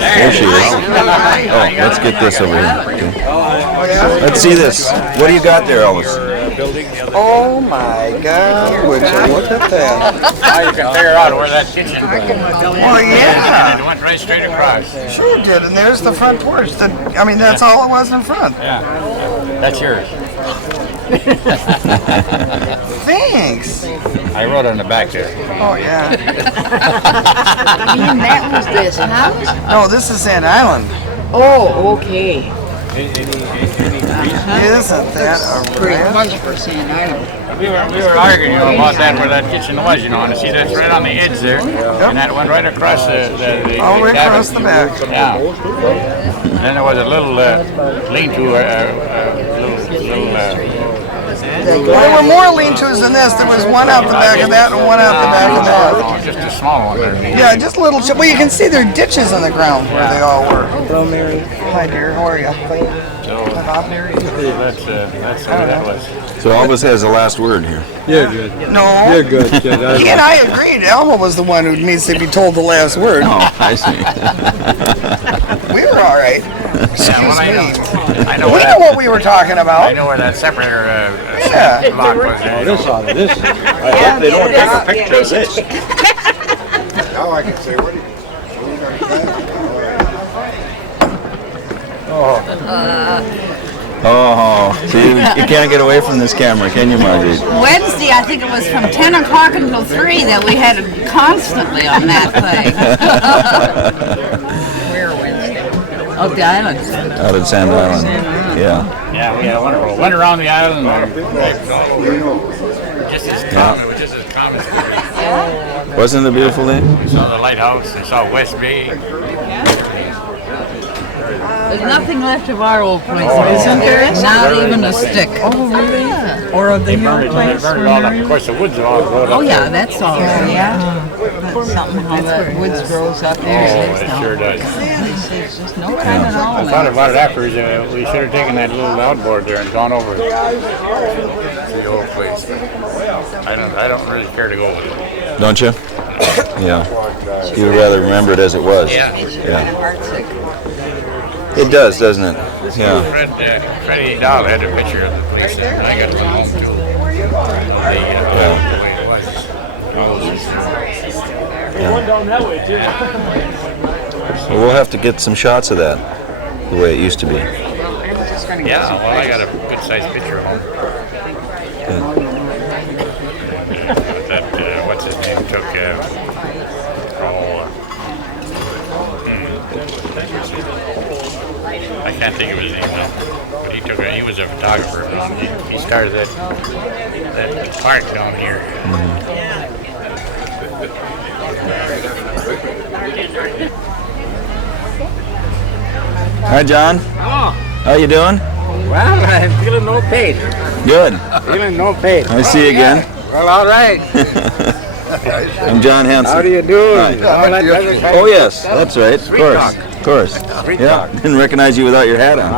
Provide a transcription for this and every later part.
There she is. Oh, let's get this over here. Okay. Let's see this. What do you got there, Elvis? Oh my God! Would you look at that? Now you can figure out where that kitchen went. Oh yeah. It went right straight across. Sure it did. And there's the front porch. I mean, that's all it was in front. Yeah. That's yours. Thanks. I wrote on the back there. Oh yeah. And that was this house? No, this is Sand Island. Oh, okay. Isn't that a Pretty ranch? much for Sand Island. We were arguing, about that where that kitchen was, and see that's right on the edge there, and that went right across the All right cabin. across the back. Yeah. Then there was a little lean-to, Well, there were more lean-tos than this. There was one out the back of that and one out the back of that. just a small one there. Yeah, just little. Well, you can see there are ditches in the ground where they all were. Hello, Mary. Hi, dear. How are you? So that's how that was. So Elvis has the last word here. You're good. No. You're good, kid. He and I agreed. Alma was the one who needs to be told the last word. Oh, I see. We were all right. Excuse I me. know We where know that, what we were talking I about. know where that separator Yeah. lock was. There. This on this. I hope they don't take a picture of this. Now I can say, what do you? Oh, see, you can't get away from this camera, can you, Marjorie? Wednesday, I think it was from 10 o'clock until 3 that we had it constantly on that thing. Where Wednesday? Of the island. Out at Sand Island. Yeah. Yeah, we had a wonderful. Went around the island and just as common. It was just as common. Wasn't it a beautiful day? We saw the lighthouse. We saw West Bay. There's nothing left of our old place, isn't there? Not even a stick. Oh, really? Or of the They burned it all up. Of course, the woods are all grown up. Oh, yeah, that's all. Yeah. Something how the woods grows up there. Oh, it sure does. There's just no time at all. I thought about it afterwards. We should have taken that little outboard there and gone over the old place. I don't really care to go with it. Don't you? Yeah. You'd rather remember it as it was. Yeah. It does, doesn't it? Yeah. Freddie Dahl had a picture of the place, and I got it from home too. The way it was. Well, we'll have to get some shots of that, the way it used to be. Yeah, well, I got a good-sized picture of him. That, what's his name, took, I can't think of his name now, but he was a photographer. He started that park down here. Hi, John. Oh, How you doing? well, I'm feeling no pain. Good. Feeling no pain. I see you again. Well, all right. I'm John Hanson. How do you do? Hi. All that other kind Oh, yes, that's right. Of course. Of course. Yeah, didn't recognize you without your hat on.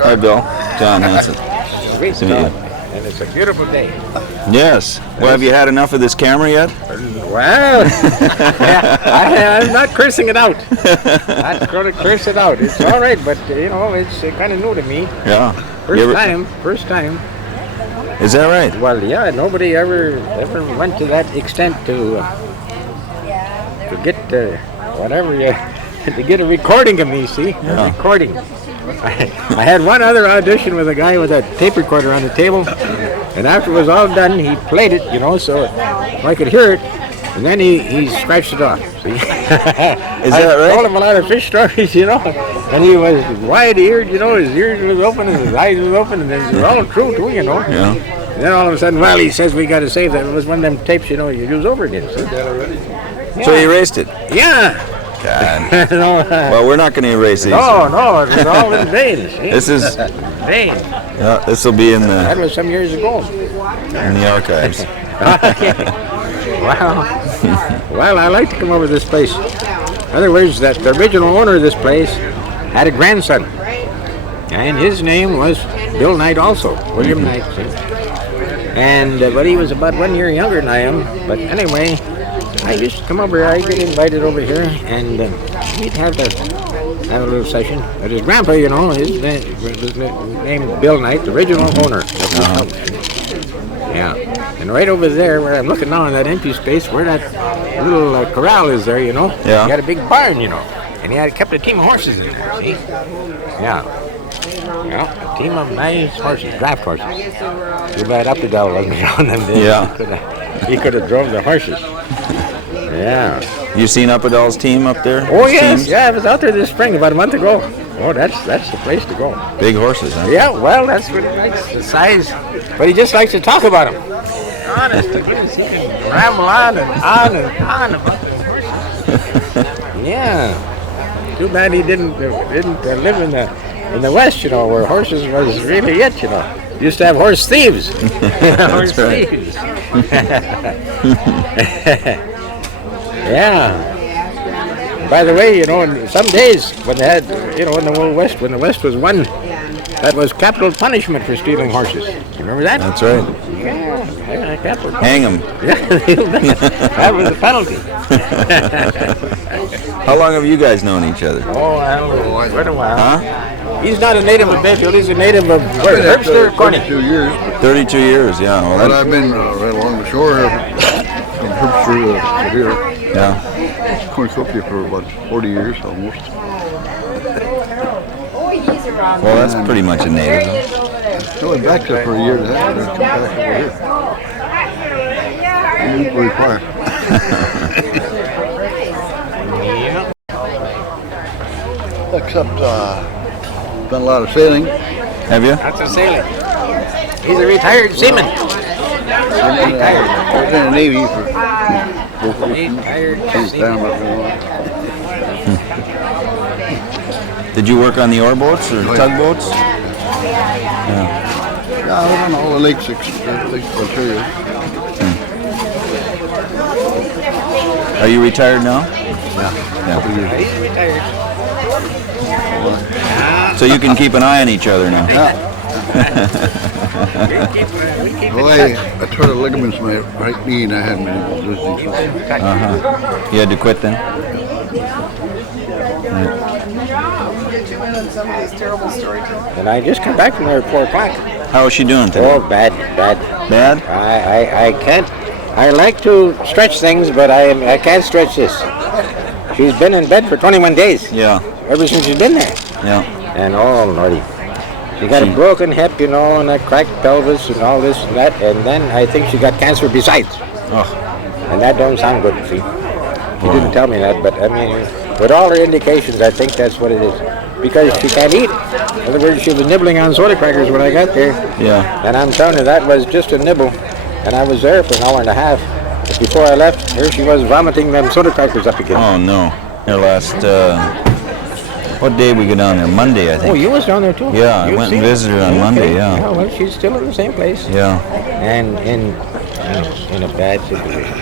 Hi, Bill. John Hanson. Sweet to meet you. talk. And it's a beautiful day. Yes. Well, have you had enough of this camera yet? Well, I'm not cursing it out. Not going to curse it out. It's all right, but, it's kind of new to me. Yeah. First time. Is that right? Well, yeah, nobody ever went to that extent to get whatever you to get a recording of me. See, a recording. I had one other audition with a guy with a tape recorder on the table, and after it was all done, he played it, so I could hear it, and then he scratched it off. See? Is that right? I told him a lot of fish stories, and he was wide-eared, his ears was open and his eyes was open, and it was all true too, Yeah. And then all of a sudden, well, he says we got to save that. It was one of them tapes, you use over again. See? So you erased it? Yeah. God. Well, we're not going to erase these. No, it was all in vain. See? This is... Vain. Yeah, this will be in That the was some years ago. archives. Well, I like to come over to this place. In other words, that the original owner of this place had a grandson. And his name was Bill Knight also, William Knight. See? And, but he was about 1 year younger than I am. But anyway, I used to come over here. I get invited over here, and we'd have a little session. But his grandpa, you know, his name Bill Knight, the original owner of the house. Yeah, and right over there, where I'm looking now in that empty space, where that little corral is there, you know. Yeah. He had a big barn, you know, and he had kept a team of horses in there. See? Yeah. Yeah, a team of nice horses, draft horses. Too bad Updale wasn't on them days. Yeah. He could have drove the horses. Yeah. You seen Uppadall's team up there? Oh His yes, teams? yeah, I was out there this spring about a month ago. Oh, that's the place to go. Big horses, huh? Yeah, well, that's what he likes, the size. But he just likes to talk about them. Honest to goodness, he can ramble on and on about the horses. Yeah. Too bad he didn't live in the West, you know, where horses was really it, you know. Used to have horse thieves. Horse thieves. Yeah. By the way, you know, in some days when they had, you know, in the Old West, when the West was won, that was capital punishment for stealing horses. You remember that? That's right. Yeah, capital. Hang him. That was the penalty. How long have you guys known each other? Oh, I don't know. Quite a while. Huh? He's not a native of Bayfield. He's a native of where? Herbster, Corning. 2 years. 32 years, yeah. Well, But that, I've been right along the shore here, from Herbster to here. yeah. Cornucopia for about 40 years almost. Well, that's pretty much a native. So went back there for a year and a half, and then come back over here. Very far. Except, done a lot of sailing. Have you? That's a sailor. He's a retired seaman. I've been in the Navy for Retired down up Did you work on the oar boats or tugboats? Yeah, I was on all the lakes, Ontario. Are you retired now? Couple years. He's retired. So you can keep an eye on each other now. Well, I tore the ligaments in my right knee and I hadn't been able to do anything. You had to quit then? Get you in on some of these terrible stories. And I just come back from there at 4 o'clock. How is she doing today? Oh, bad. Bad? I can't. I like to stretch things, but I can't stretch this. She's been in bed for 21 days. Yeah. Ever since she's been there. Yeah. And oh, Lordy. She got a broken hip, you know, and a cracked pelvis and all this and that. And then I think she got cancer besides. Oh. And that don't sound good, see. She didn't tell me that, but I mean, with all her indications, I think that's what it is. Because she can't eat. In other words, she was nibbling on soda crackers when I got there. Yeah. And I'm telling you, that was just a nibble. And I was there for an hour and a half. But before I left, here she was vomiting them soda crackers up again. Oh no. Here last, what day we go down there? Monday, I think. Oh, you was down there too? Yeah, I went and visited her on Monday, yeah. Yeah, well, she's still in the same place. Yeah. And in a bad situation.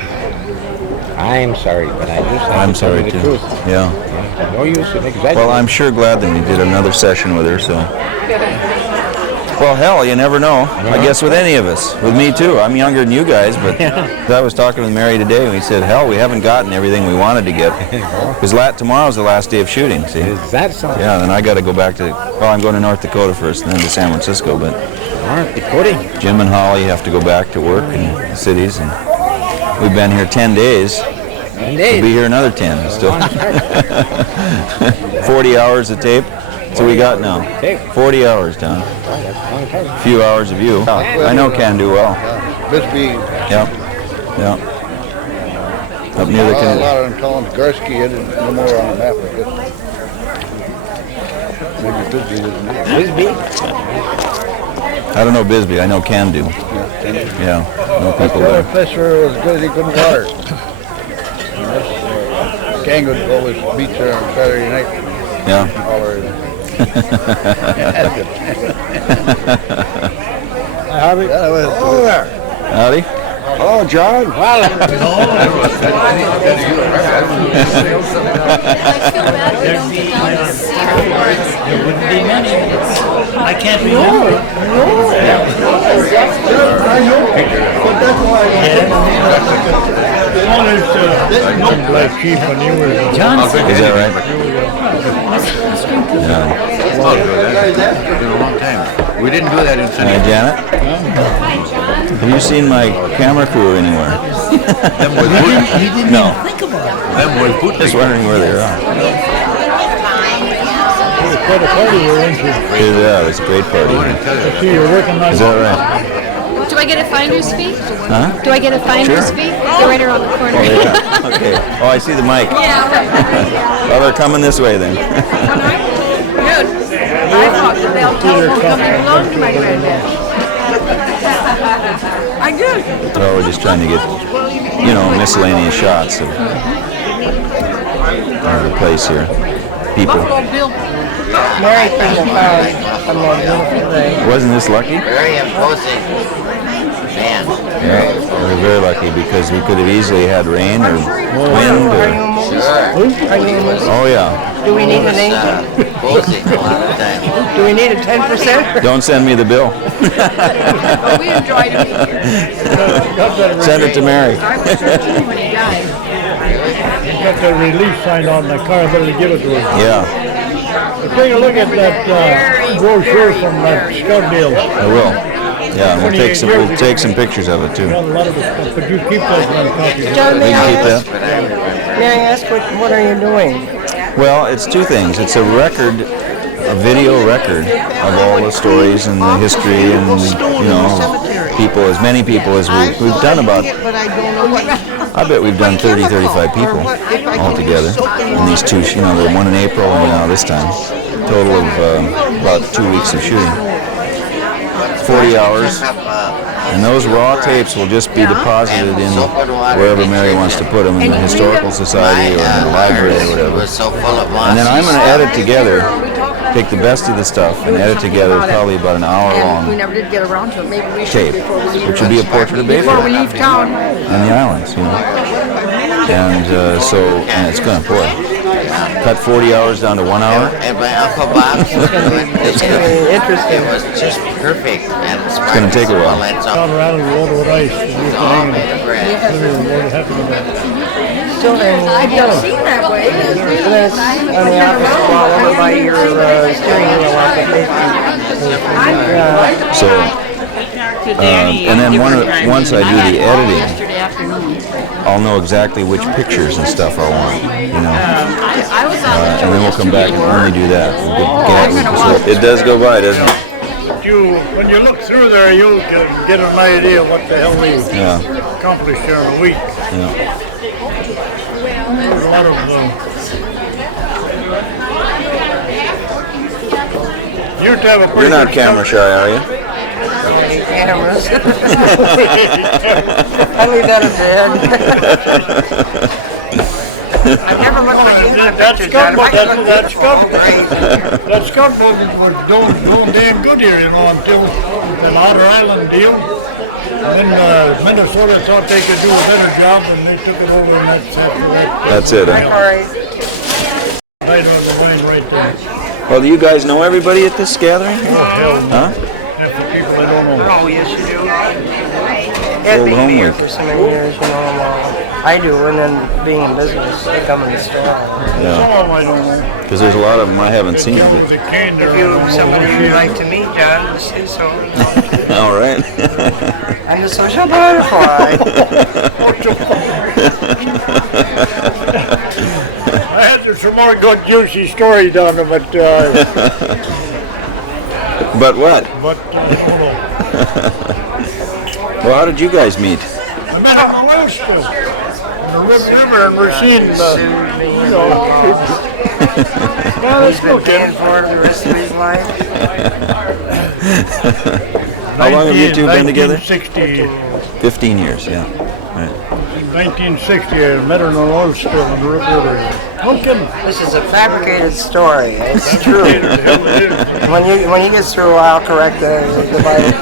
I'm sorry, but I just have I'm to tell sorry you too. the truth. Yeah. No use in exaggerating. Well, I'm sure glad that we did another session with her, so. Well, hell, you never know. I guess with any of us. With me too. I'm younger than you guys, but I was talking with Mary today and we said, hell, we haven't gotten everything we wanted to get. Because tomorrow's the last day of shooting, see? Is that something? Yeah, then I got to go back to, well, I'm going to North Dakota first and then to San Francisco, but North Dakota? Jim and Holly have to go back to work in the cities, and we've been here 10 days. We'll be here another 10 still. 40 hours of tape. That's what we got now. 40 hours, Don. A few hours of you. I know can do well. Bisbee, Yeah. Yeah. Up near the a Canadian. lot of them telling Gursky it and no more on the map, I guess. Maybe Bisbee isn't there. Bisbee? I don't know Bisbee. I know can do. Yeah. No people The there. fisher was good as he couldn't water. Gang would always beat there on Saturday night. Yeah. Holler. Harvey? Hello there. Howdy. Hello, John. I can't remember. One is Black Chief when you were Is that right? Yeah. It's been a long time. We didn't do that in Sunday. Janet? Have you seen my camera crew anywhere? No. Just wondering where they are. quite a party you're into. Yeah, it was a great party. I see you're working on. Is that right? Do I get a finder's fee? Huh? Do I get a finder's Sure. fee? They're right around the corner. Oh, yeah. Okay. Oh, I see the mic. Well, they're coming this way then. Good. I thought that they'll tell them coming along to my granddad. I did. Oh, we're just trying to get, you know, miscellaneous shots of the place here. People. Mary couldn't have found a more beautiful day. Wasn't this lucky? Very imposing. Man. Yeah, we were very lucky because we could have easily had rain or wind. Or, oh yeah. Do we need an angel? Imposing a lot of times. Do we need a 10%? Don't send me the bill. We enjoyed it here. Send it to Mary. I was 13 when he died. Got the release sign on the car, I better give it to her. Yeah, Take a look at that brochure from that Scout deal. I will. Yeah, and we'll take some pictures of it too. Got a lot of it, but you keep those one copy. John, We may can I keep ask, that. may I ask what are you doing? Well, it's two things. It's a record, a video record of all the stories and the history and, you know, people, as many people as we've done about, I bet we've done 30, 35 people altogether in these two, you know, the one in April and now this time. Total of about 2 weeks of shooting. 40 hours. And those raw tapes will just be deposited in wherever Mary wants to put them, in the Historical Society or in the library or whatever. And then I'm going to edit together, take the best of the stuff and edit together probably about an hour We long never did get around to it. Maybe we should tape, before we leave. which would be a portrait of Before we Bayfield leave town. and the islands, you know. And and it's going to, boy, cut 40 hours down to 1 hour. And my Uncle Bob, It's going to be interesting. it was just perfect. And it's gonna take a while. Colorado water with ice. And you all can made of bread. what happened to that. Still there. I've never seen that way. That's on the opposite wall over by your steering wheel off the Facebook. So, and then once I do the editing, Yesterday afternoon. I'll know exactly which pictures and stuff I want, you know. I was on the And then we'll come back and only do that. So it does go by, doesn't it? When you look through there, you'll get an idea of what the hell we Yeah. accomplished during a week. Yeah. There's a lot of you have to have a pretty You're not good camera shy, are you? Cameras. I leave that at bed. I never looked at the pictures. That scout boat was doing damn good here, you know, until the Otter Island deal. And then Minnesota thought they could do a better job, and they took it over, and that's after that. That's it, huh? All right. Right on the line right there. Well, do you guys know everybody at this gathering? Oh, hell, Huh? half the people I don't know. Oh, yes, you do. Old Being here homework. for so many years, you know, I do, and then being in business, becoming a star. Yeah. Some of them I don't know. Because there's a lot of them I haven't seen. Jones, the cane there, If I don't know somebody who she you'd is. like to meet, John, say so. All right. I'm the social butterfly. I had some more good juicy stories on them, but But what? I don't know. Well, how did you guys meet? I met him on oil spill in the Red River, and we're seeing you know. Well, He's been paying for it the rest of his life. How long have you two been together? 1960, 15 years, yeah. Right. 1960, I met her in an oil spill in the Red River. No kidding. This is a fabricated story. It's true. When he gets through, I'll correct the Bible.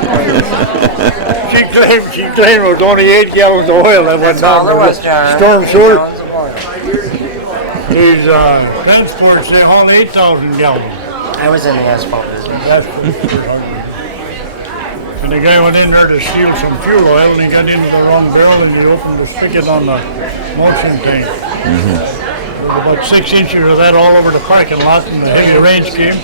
She claimed it was only 8 gallons of oil that went That's all down there was, John. storm sewer. 8 gallons of oil. These transports, they haul 8,000 gallons. I was in the asphalt business. That's And the guy went in there to steal some fuel oil, and he got into the wrong barrel, and he opened the spigot on the motion tank. There was about 6 inches of that all over the parking lot, and the heavy rains came.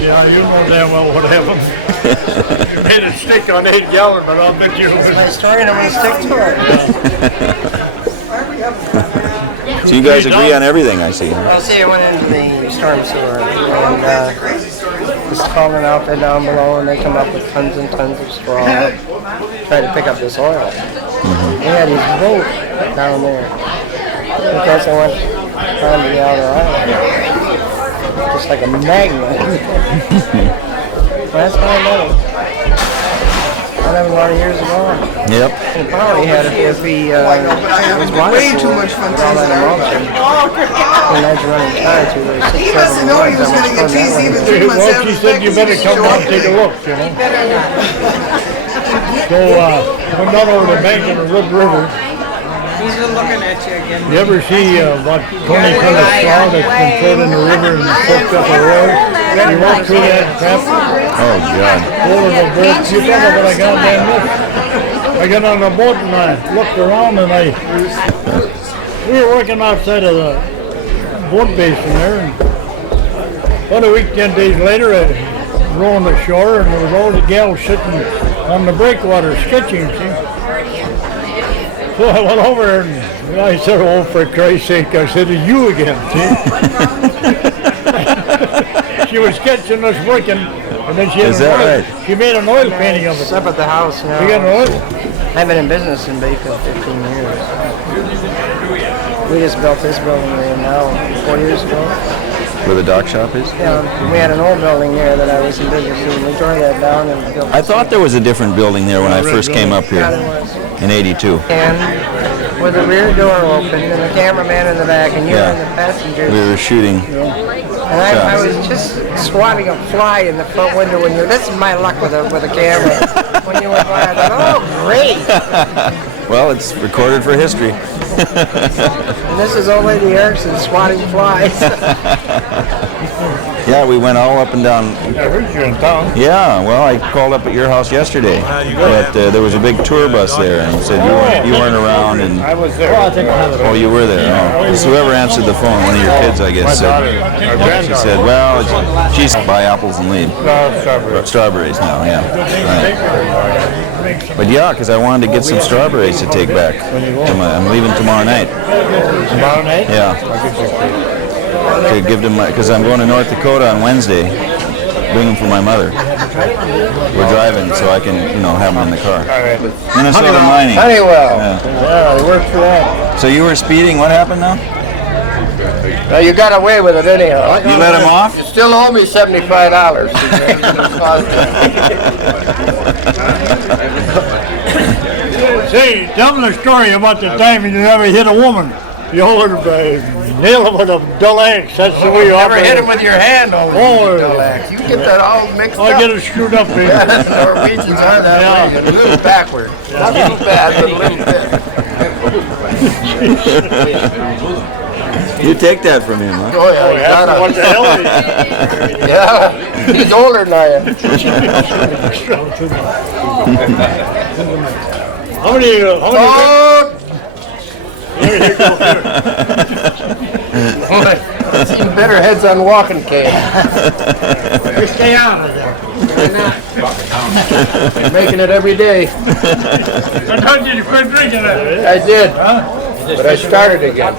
Yeah, you know damn well what happened. You made it stick on 8 gallons, but I'll bet you it was... My story, and I'm going to stick to it. So you guys agree on everything, I see. Well, see, I went into the storm sewer, and was calling out there down below, and they come up with tons and tons of straw, trying to pick up this oil. They had his boat down there, because I went on the outer island, just like a magnet. That's how I met him. Not even a lot of years ago. Yep. He probably had it if he was way too much fun. All that emotion. And I was running cars through those 6, 7 months. He was going to get cheesy even 3 months Well, she said you better come down and take a look, you know. So, went down over the bank of the Red River. He's looking at you again. You ever see about 20 ton of straw that's been thrown in the river and soaked up a road? You walk through that crap. Oh, God. Over the boat. You don't know what I got down there. I got on the boat and I looked around and we were working outside of the boat basin there. And about a week, 10 days later, I rowing ashore and there was all the gals sitting on the breakwater sketching, see? So I went over and I said, oh, for Christ's sake, I said, it's you again, see? She was sketching us working, and then she she made an oil painting of it. It's up at the house now. You got an oil? I've been in business in Bayfield 15 years. We just built this building there now 4 years ago. Where the dock shop is? Yeah, we had an old building there that I was in business in. We tore that down and built. I thought there was a different building there when I first came up here in '82. And with the rear door open and the cameraman in the back and you were in the passenger. We were shooting. And I was just swatting a fly in the front window when you. This is my luck with a camera. When you went by, I thought, oh great! Well, it's recorded for history. And this is old lady Erickson swatting flies. Yeah, we went all up and down. I heard you in town. Yeah, well, I called up at your house yesterday, but there was a big tour bus there, and said you weren't around, and I was there. oh, you were there. Oh. It was whoever answered the phone, one of your kids, I guess, said. She said, well, she's buy apples and leave. Strawberries now, yeah. Right. But yeah, because I wanted to get some strawberries to take back. I'm leaving tomorrow night. Tomorrow night? Yeah. To give them, because I'm going to North Dakota on Wednesday. Bring them for my mother. We're driving, so I can, have them in the car. Minnesota Mining. Honeywell. Yeah. Yeah, he worked for that. So you were speeding. What happened now? Well, you got away with it anyhow. You let him off? You still owe me $75. Say, tell me the story about the time you never hit a woman. You hold her nail him with a dull axe. That's the way you Never operate. hit him with your hand over Oh, You get that all mixed up. I get it screwed up, baby. Norwegians are that way. A little backward. Not too bad, but a little bit. You take that from him, huh? Oh, yeah. What the hell? Yeah. He's older than I am. How many? It's even better heads on walking cane. Stay out of there. You're making it every day. I told you to quit drinking it. I did. But I started again.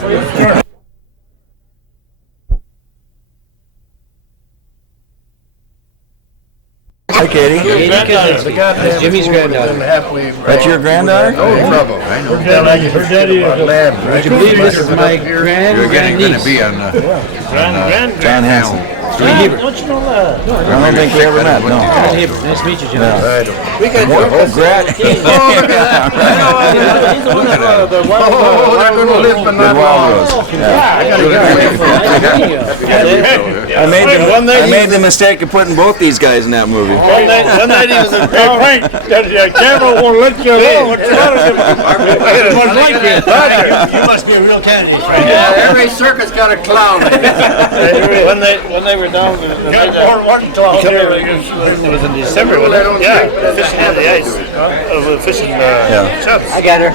Hi, Katie. That's Jimmy's granddaughter. That's your granddaughter? No trouble. I know. Her daddy is Would you believe this is my You're getting going to be on John Hanson. Don't you know that? I don't think we ever met, no. Nice to meet you, Jimmy. We could Oh, Grant. they're going to live for not long. I made the mistake of putting both these guys in that movie. One night he was in town. Frank, the camera won't let you alone. What's the matter with you? You must be a real candidate, Frank. Yeah, every circus got a clown. When they were down the night it was in December, wasn't it? Yeah, fishing on the ice. Fishing shops. I got her.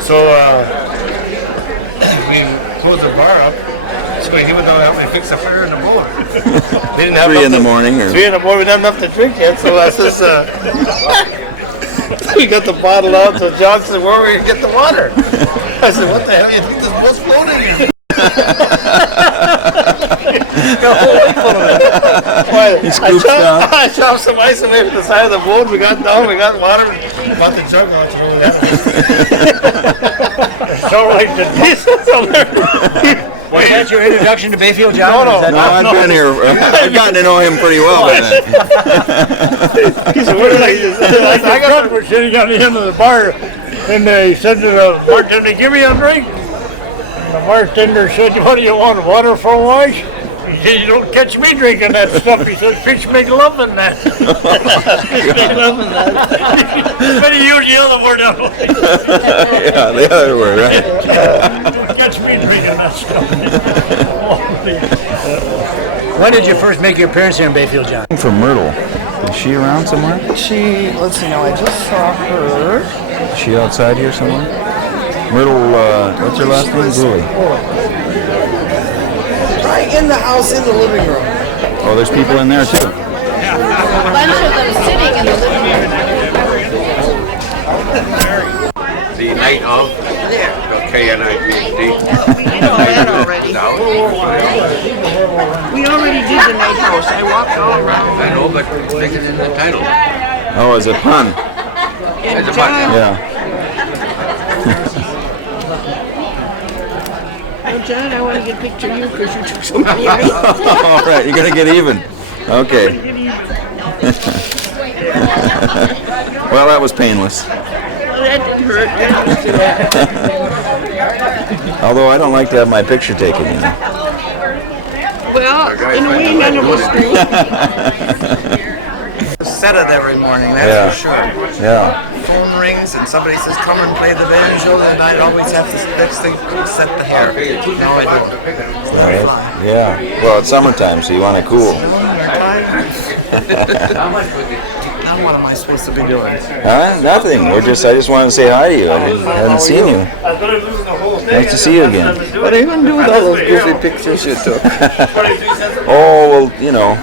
So we closed the bar up. So he went down and helped me fix the fire in the boat. They didn't have 3 in the enough morning. Or... 3 in the morning, we didn't have enough to drink yet, so I says, we got the bottle out, so John said, where are we going to get the water? I said, what the hell, you think this boat's floating? He scoops down. I chopped some ice away from the side of the boat, we got down, we got water, bought the jug out. So like the Was that your introduction to Bayfield, John? No, No, I've been here. I've gotten to know him pretty well by then. He said, what I got we're sitting on the end of the bar, and they said to the bartender, give me a drink. And the bartender said, what do you want, water for a wash? He said, you don't catch me drinking that stuff. He said, fish make love in that. Fish make love in that. But he used the other word out. Yeah, the other word, right? Catch me drinking that stuff. When did you first make your appearance here in Bayfield, John? From Myrtle. Is she around somewhere? Let's see now, I just saw her. Is she outside here somewhere? Myrtle, what's her last name? Dooley. Right in the house, in the living room. Oh, there's people in there too. A bunch of them sitting in the living room. The night of the KNIPD. We know that already. We already did the night house. I walked all around. I know, but stick it in the title. Oh, as a pun. It's a button. Yeah. Oh, John, I want to get a picture of you because you took so many of me. All right, you're gonna get even. Okay. Well, that was painless. That didn't hurt. Although I don't like to have my picture taken, you know. Well, in a way, none of us do. Set it every morning, that's Yeah. for sure. Yeah. Phone rings and somebody says, come and play the banjo, and I'd always have to next thing set the hair. No, I don't. Right. Yeah. Well, it's summertime, so you want to cool. Now what am I supposed to be doing? Nothing. I just wanted to say hi to you. I hadn't seen you. Nice to see you again. What are you going to do with all those goofy pictures you took? Oh, well, you know,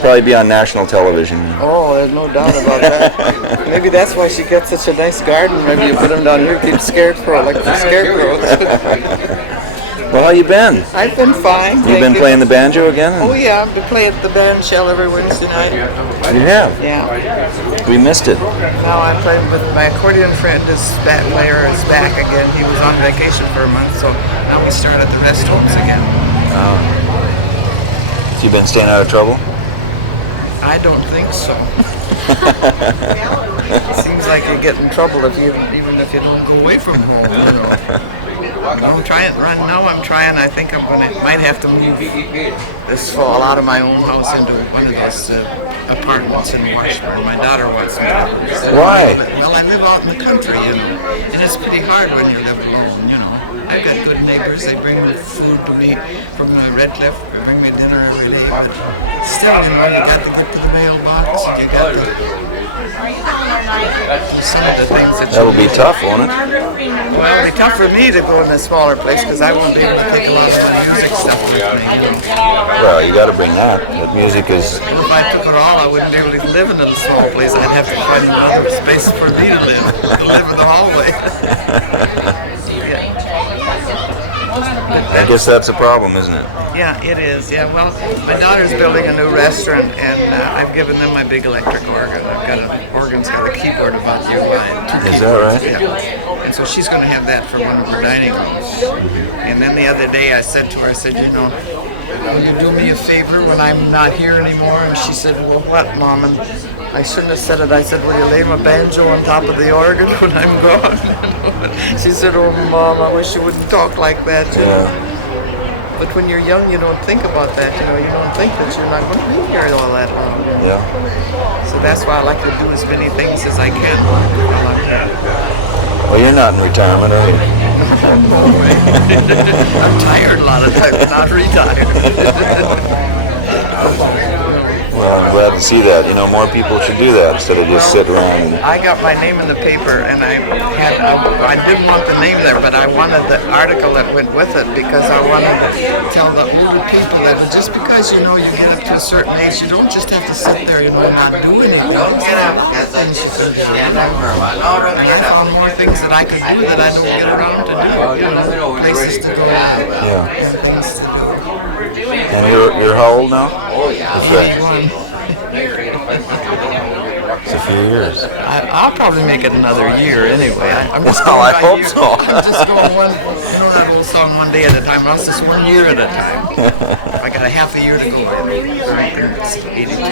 probably be on national television. Oh, there's no doubt about that. Maybe that's why she gets such a nice garden. Maybe you put them down here, keep scarecrow, like the scarecrows. Well, how you been? I've been fine. You been playing the banjo again? Oh yeah, I've been playing the band shell every Wednesday night. You have? Yeah. We missed it. Now I'm playing with my accordion friend. His bat player is back again. He was on vacation for a month, so now we start at the rest homes again. So you been staying out of trouble? I don't think so. Seems like you get in trouble even if you don't go away from home. You know. I'm trying right now. I'm trying. I think might have to move this fall out of my own house into one of those apartments in Washburn. My daughter wants me to. Why? Well, I live out in the country, you know, and it's pretty hard when you live alone, you know. I've got good neighbors. They bring me food to me from the Red Cliff. They bring me dinner every day. But still, you know, you got to get to the mailbox. And you got to do some of the things that That'll be tough, won't it? Well, it'll be tough for me to go in a smaller place because I won't be able to take a lot of the music stuff with me. You know. Well, you got to bring that. That music is. Well, if I took it all, I wouldn't be able to live in a small place. I'd have to find another space for me to live in the hallway. I guess that's a problem, isn't it? Yeah, it is. Yeah, well, my daughter's building a new restaurant, and I've given them my big electric organ. I've got an organ's got a keyboard about you wide. Is that right? Yeah. And so she's going to have that for one of her dining rooms. And then the other day I said to her, I said, you know, will you do me a favor when I'm not here anymore? And she said, well, what, Mom? And I shouldn't have said it. I said, will you lay my banjo on top of the organ when I'm gone? She said, oh, Mom, I wish you wouldn't talk like that. You know? But when you're young, you don't think about that. You know, you don't think that you're not going to be here all that long. Yeah. So that's why I like to do as many things as I can. Well, you're not in retirement, are you? I'm tired a lot of times, not retired. Well, I'm glad to see that. You know, more people should do that instead of just sit around. I got my name in the paper, and I didn't want the name there, but I wanted the article that went with it because I wanted to tell the older people that just because you get up to a certain age, you don't just have to sit there and not do anything. Get up. And I found more things that I could do that I don't get around to do. Places to go. Yeah. And things to do. And you're how old now? That's right. It's a few years. I'll probably make it another year anyway. I'm just Well, going I by hope year. so. I'm just going that old song, one day at a time. That's just 1 year at a time. I got a half a year to go. It's 82.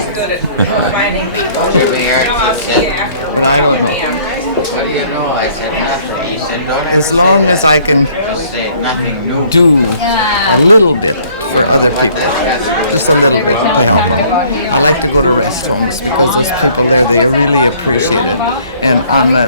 What do you know? I said nothing. He said, don't As long as I can say nothing new. do a little bit for other people, just a little bit. I like to go to rest homes because these people there, they really appreciate it. And on the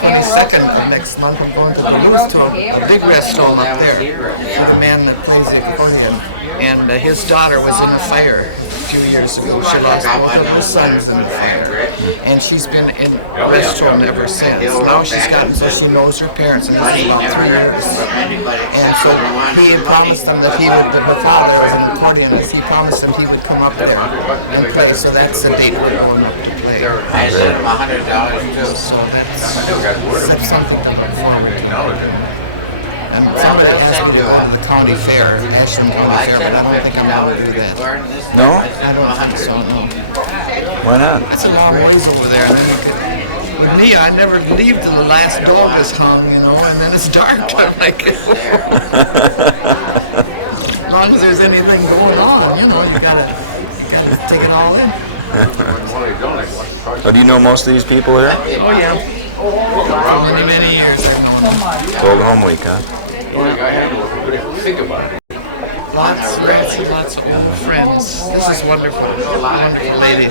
22nd of next month, I'm going to the Blues Home, a big rest home up there, with a man that plays the accordion. And his daughter was in a fire a few years ago. She lost both of her sons in the fire. And she's been in a rest home ever since. Now she's gotten so she knows her parents, and this is about 3 years. And so he had promised them that he would, that her father was an accordionist, he promised them he would come up there and play. So that's the date we're going up to play. I sent him $100 too. So that's something to look forward to. And somebody asked me to go to the county fair, Ashland County Fair, but I don't think I'm going to do that. No? I don't think so, no. Why not? It's a long ways over there. And then with me, I never leave till the last dog is hung, and then it's dark. I'm like, as long as there's anything going on, you gotta take it all in. Oh, do you know most of these people here? Oh yeah. For many years I've known them. Old home week, huh? Lots of old friends. This is wonderful. Wonderful lady.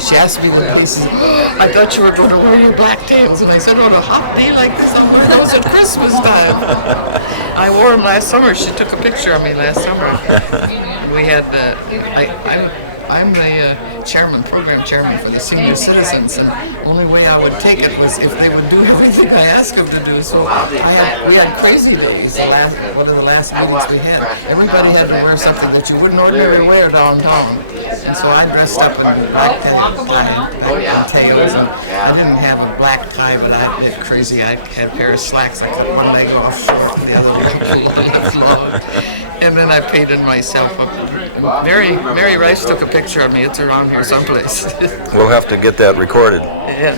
She asked me one day, she said, I thought you were going to wear your black tails. And I said, on a hot day like this, I'm wearing those at Christmas time. I wore them last summer. She took a picture of me last summer. We had, I'm the program chairman for the senior citizens, and the only way I would take it was if they would do everything I asked them to do. So we had crazy days, one of the last meetings we had. Everybody had to wear something that you wouldn't ordinarily wear downtown. And so I dressed up in black tie and tails, and I didn't have a black tie, but I did crazy. I had a pair of slacks. I cut one leg off short and the other leg pulled on the floor. And then I painted myself up. Mary Rice took a picture of me. It's around here someplace. We'll have to get that recorded. Yeah,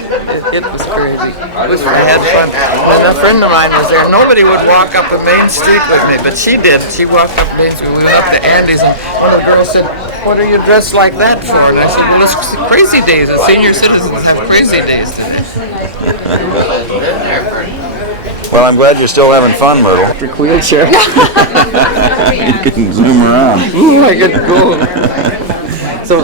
it was crazy. I had fun. And a friend of mine was there. Nobody would walk up the main street with me, but she did. She walked up Main Street. We went up to Andy's, and one of the girls said, what are you dressed like that for? And I said, well, it's crazy days. The senior citizens have crazy days today. Well, I'm glad you're still having fun, Myrtle. Electric wheelchair. You can zoom around. Ooh, I get to go. So,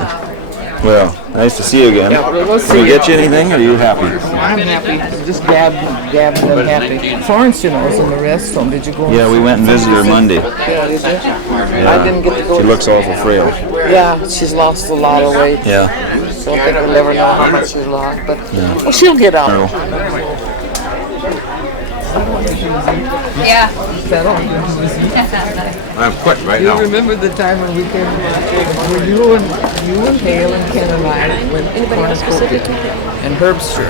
well, nice to see you again. Yeah, we'll Can we get you anything, or are you happy? I'm happy. Just gabbing and happy. Florence, was in the rest home. Did you go? Yeah, we went and visited her Monday. Yeah, did you? Yeah. I didn't get to go. She looks awful frail. Yeah, she's lost a lot of weight. Yeah. So I think we'll never know how much she's lost, but well, she'll get out. Yeah. I'm quitting right You now. remember the time when we came where you and Hale and Ken and I went to Cornucopia and Herbster.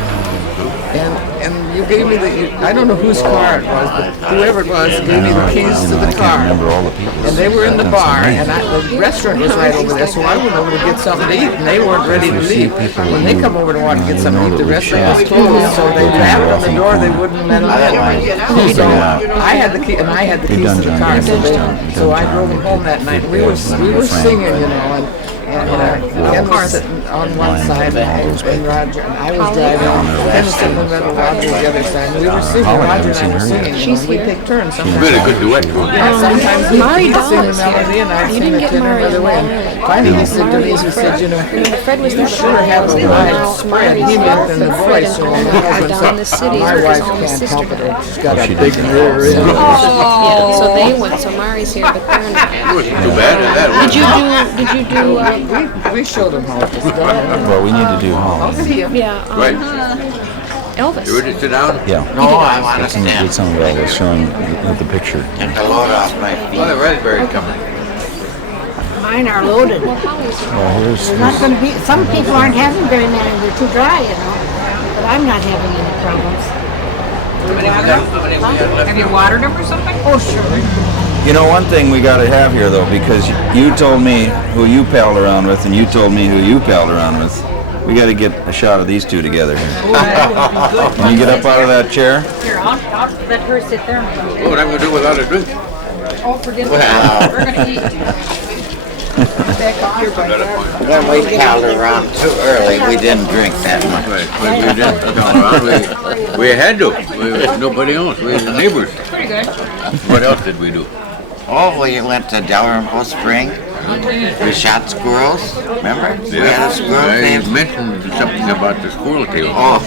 And you gave me I don't know whose car it was, but whoever it was gave me the keys to the I car. can't remember all the people. And they were in the bar, and the restaurant was right over there, so I went over to get something to eat, and they weren't ready to leave. When they come over to want to get something to eat, the restaurant was closed, so they rapped on the door, they wouldn't let them in. So I had the key, and I had the keys to the car, so I drove them home that night. We were singing, Ken was sitting on one side and Roger, and I was driving. Ken was sitting in the middle, Roger was the other side. And we were singing, Roger and I were singing. And we'd take turns sometimes. Really good duet. Yeah, sometimes he'd sing the melody and I'd sing it another way. And finally he said to me, he said, you know, you sure have a wide spread. He meant in the voice. So my husband said, my wife can't help it. She's got a big rear end. Yeah, so they went. So Mari's here, but they're not. It wasn't too bad at that. Did you do? We showed them how it was done. Well, we need to do Holland. Yeah. Right. Elvis. You ready to sit down? Yeah. No, I want to stand. Get some of that. Was showing the picture. Take the load off my feet. Oh, the raspberry coming. Mine are loaded. Well, here's Not going to be. Some people aren't having very many. They're too dry, you know. But I'm not having any problems. Have you watered them or something? Oh, sure. You know, one thing we got to have here, though, because you told me who you palled around with, and you told me who you palled around with. We got to get a shot of these two together here. Can you get up out of that chair? Here, I'll let her sit there. Oh, what am I going to do without a drink? Oh, forget Wow. We're going to eat. When we palled around too early, we didn't drink that much. Right. When we didn't come around, we had to. We was nobody else. We were neighbors. Pretty good. What else did we do? Oh, we went to Dalrymple Spring. We shot squirrels. Remember? We had a squirrel I cave. mentioned something about the squirrel tail. Oh.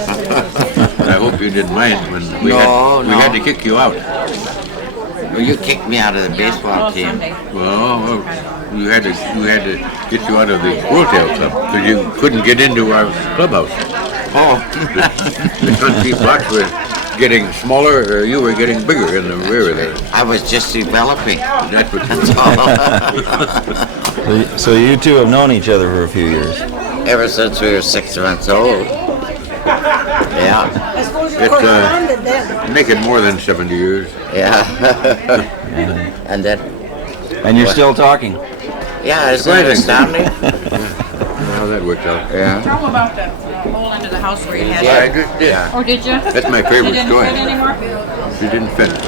I hope you didn't mind when we No, had to kick you out. Well, you kicked me out of the baseball team. Well, you had to get you out of the squirrel tail club because you couldn't get into our clubhouse. Oh. The country blocks were getting smaller, or you were getting bigger in the rear there. I was just developing. That's what. So you two have known each other for a few years. Ever since we were 6 months old. Yeah. It's make it more than 70 years. Yeah. And then. And you're still talking. Yeah, isn't it astounding? How that worked out. Yeah. Tell them about the hole into the house where you had I just did. Oh, did you? That's my favorite You didn't story. fit anymore? She didn't finish.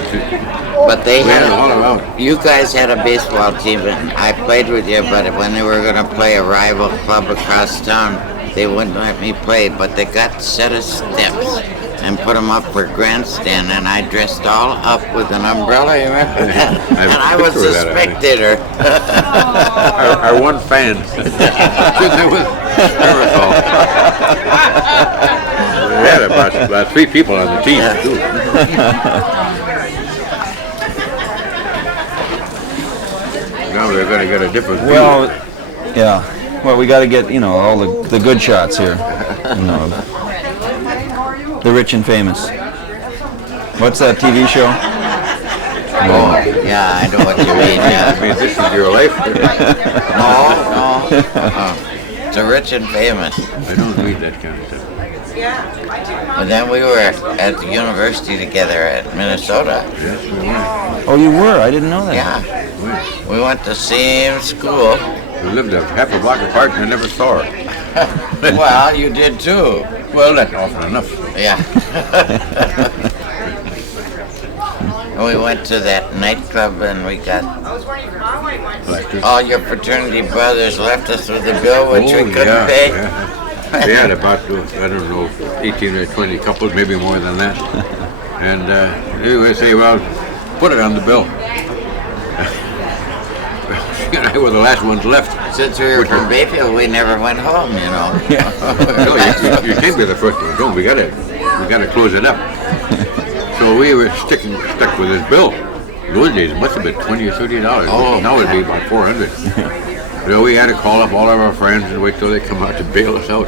But they We had it had all around. you guys had a baseball team, and I played with you, but when they were going to play a rival club across town, they wouldn't let me play, but they got a set of steps and put them up for grandstand, and I dressed all up with an umbrella, you remember that? And I was picture a of that, I think. spectator. Our one fan. There was parasol. We had about 3 people on the team, too. Now they're going to get a different view. Well, yeah. Well, we got to get, all the good shots here. The rich and famous. What's that TV show? Oh, yeah, I know what you mean, I yeah. mean, this is your life. No. It's a rich and famous. I don't read that kind of stuff. And then we were at the university together at Minnesota. Yes, we were. Oh, you were? I didn't know that. Yeah. We went to the same school. We lived a half a block apart and I never saw her. Well, you did too. Well, that's often enough. Yeah. And we went to that nightclub and we got all your fraternity brothers left us with a bill which we couldn't pay. Yeah. They had about, I don't know, 18 or 20 couples, maybe more than that. And they would say, well, put it on the bill. She and I were the last ones left. Since we were from Bayfield, we never went home, No, you can't be the first one home. We gotta close it up. So we were stuck with this bill. Those days it must have been $20 or $30. Oh, now it'd be about $400. So we had to call up all of our friends and wait till they come out to bail us out.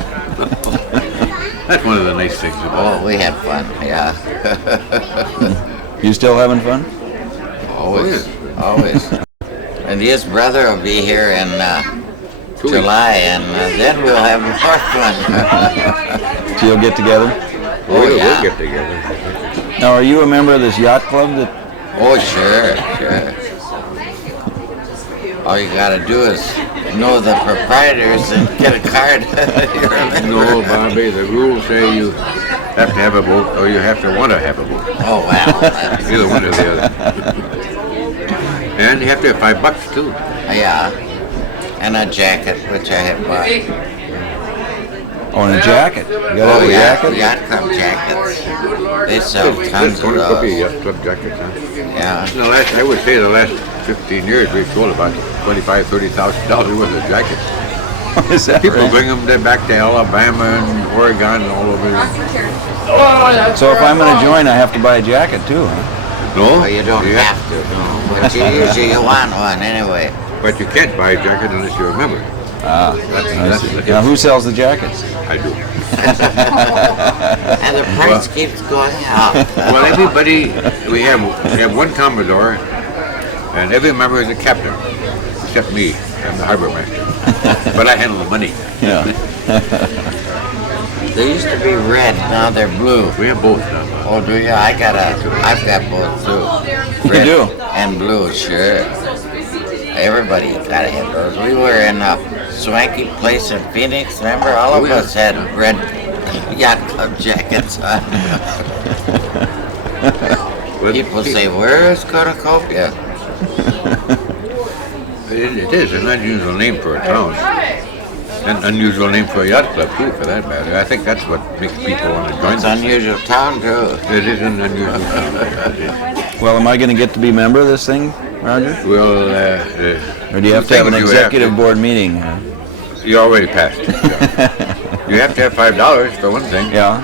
That's one of the nice things about Oh, we had fun, yeah. You still having fun? Always, always. And his brother will be here in July, and then we'll have more fun. So you'll get together? Oh, yeah. We'll get together. Now, are you a member of this yacht club? Oh, sure. All you gotta do is know the proprietors and get a card. No, Bobby, the rules say you have to have a boat or you have to want to have a boat. Oh, wow. Either one or the other. And you have to have $5 too. Yeah. And a jacket, which I had bought. Oh, and a jacket. You gotta have a jacket? Yacht club jackets. They sell tons of those. Yacht club jackets, huh? Yeah. I would say the last 15 years we've sold about $25,000-$30,000 worth of jackets. Is that People right? bring them back to Alabama and Oregon and all over. So if I'm gonna join, I have to buy a jacket too, huh? No, Well, you don't have to, no. But usually you want one anyway. but you can't buy a jacket unless you're a member. Ah, That's now who sells the jackets? I do. And the price keeps going up. Well, everybody, we have one Commodore, and every member is a captain, except me. I'm the harbor master. But I handle the money. Yeah. They used to be red, now they're blue. We have both now. Oh, do you? I've got both too. You do? And blue, sure. Everybody gotta have those. We were in a swanky place in Phoenix, remember? All of us had red yacht club jackets on. People say, where's Cornucopia? It is an unusual name for a town. An unusual name for a yacht club, too, for that matter. I think that's what makes people want to join It's an unusual town, too. It is an unusual town. Well, am I gonna get to be a member of this thing, Roger? Well, Or do you have to have an executive board meeting? You already passed. You have to have $5 for one thing. Yeah.